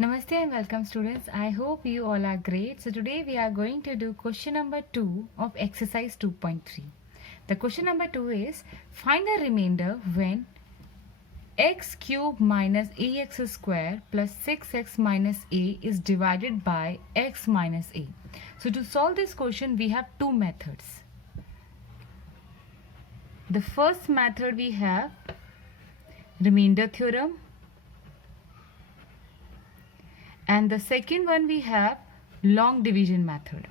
Namaste and welcome students. I hope you all are great. So today we are going to do question number 2 of exercise 2.3. The question number 2 is find the remainder when x cube minus ax square plus 6x minus a is divided by x minus a. So to solve this question we have two methods. The first method we have remainder theorem. And the second one we have long division method.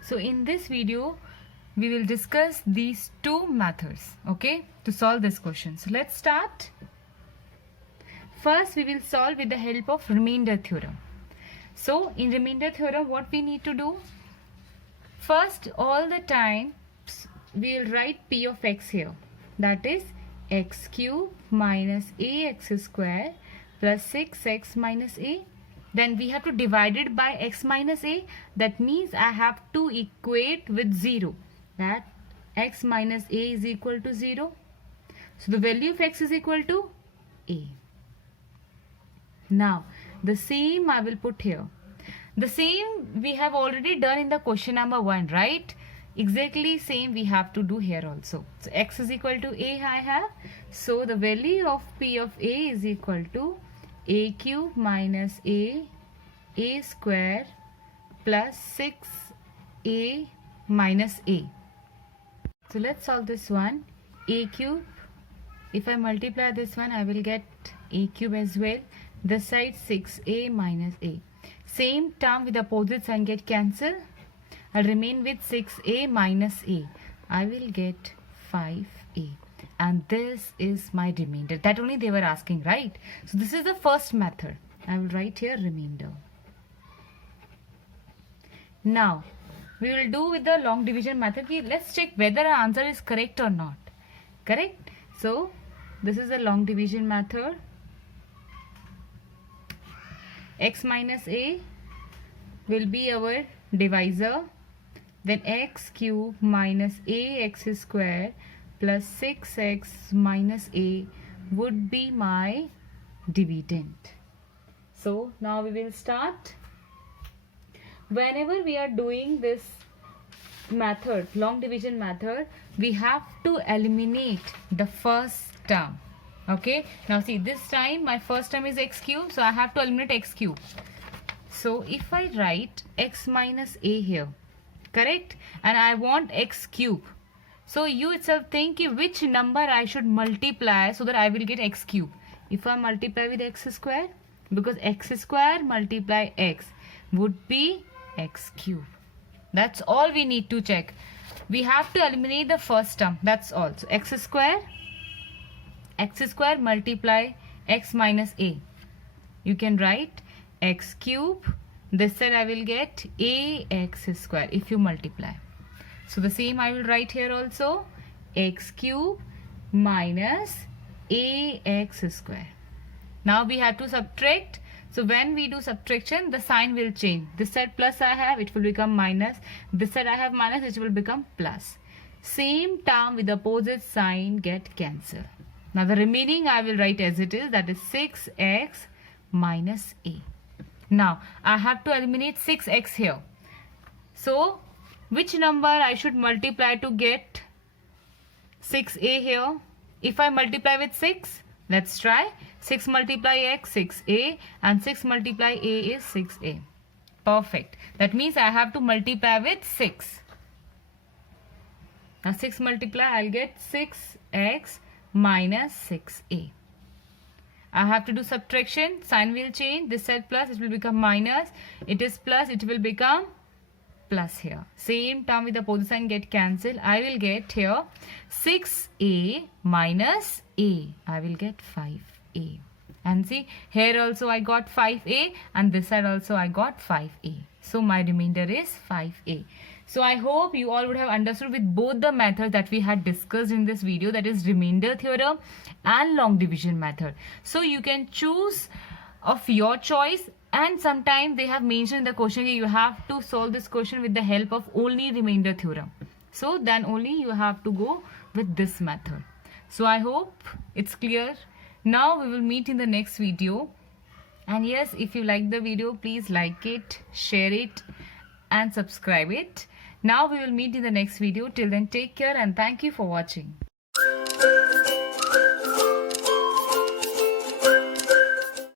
So in this video, we will discuss these two methods, okay, to solve this question. So let's start. First, we will solve with the help of remainder theorem. So in remainder theorem, what we need to do? First, all the time, we will write p of x here. That is x cube minus ax square plus 6x minus a. Then we have to divide it by x minus a. That means I have to equate with 0. That x minus a is equal to 0. So the value of x is equal to a. Now the same I will put here. The same we have already done in the question number 1, right? Exactly same we have to do here also. So x is equal to a I have. So the value of p of a is equal to a cube minus a square plus 6a minus a. So let's solve this one. A cube, if I multiply this one I will get a cube as well. This side 6a minus a. Same term with opposite sign get cancelled. I'll remain with 6a minus a. I will get 5a. And this is my remainder. That only they were asking, right? So this is the first method. I will write here remainder. Now, we will do with the long division method. Let's check whether our answer is correct or not. Correct? So, this is the long division method. X minus a will be our divisor. Then x cube minus ax square plus 6x minus a would be my dividend. So now we will start. Whenever we are doing this method, long division method, we have to eliminate the first term. Okay, now see, this time my first term is x cube, so I have to eliminate x cube. So if I write x minus a here, correct, and I want x cube, so you itself think which number I should multiply so that I will get x cube. If I multiply with x square, because x square multiply x would be x cube. That's all we need to check. We have to eliminate the first term, that's all. So x square multiply x minus a. You can write x cube. This side I will get ax square if you multiply. So the same I will write here also. X cube minus ax square. Now we have to subtract. So when we do subtraction, the sign will change. This side plus I have, it will become minus. This side I have minus, it will become plus. Same term with opposite sign get cancelled. Now the remaining I will write as it is, that is 6x minus a. Now I have to eliminate 6x here. So which number I should multiply to get 6a here? If I multiply with 6, let's try. 6 multiply x, 6a, and 6 multiply a is 6a. Perfect. That means I have to multiply with 6. Now 6 multiply, I'll get 6x minus 6a. I have to do subtraction, sign will change. This side plus, it will become minus. It is plus, it will become plus here. Same term with the opposite sign get cancelled. I will get here 6a minus a. I will get 5a. And see, here also I got 5a, and this side also I got 5a. So my remainder is 5a. So I hope you all would have understood with both the methods that we had discussed in this video, that is remainder theorem and long division method. So you can choose of your choice, and sometimes they have mentioned in the question you have to solve this question with the help of only remainder theorem. So then only you have to go with this method. So I hope it's clear. Now we will meet in the next video. And yes, if you like the video, please like it, share it, and subscribe it. Now we will meet in the next video. Till then, take care and thank you for watching.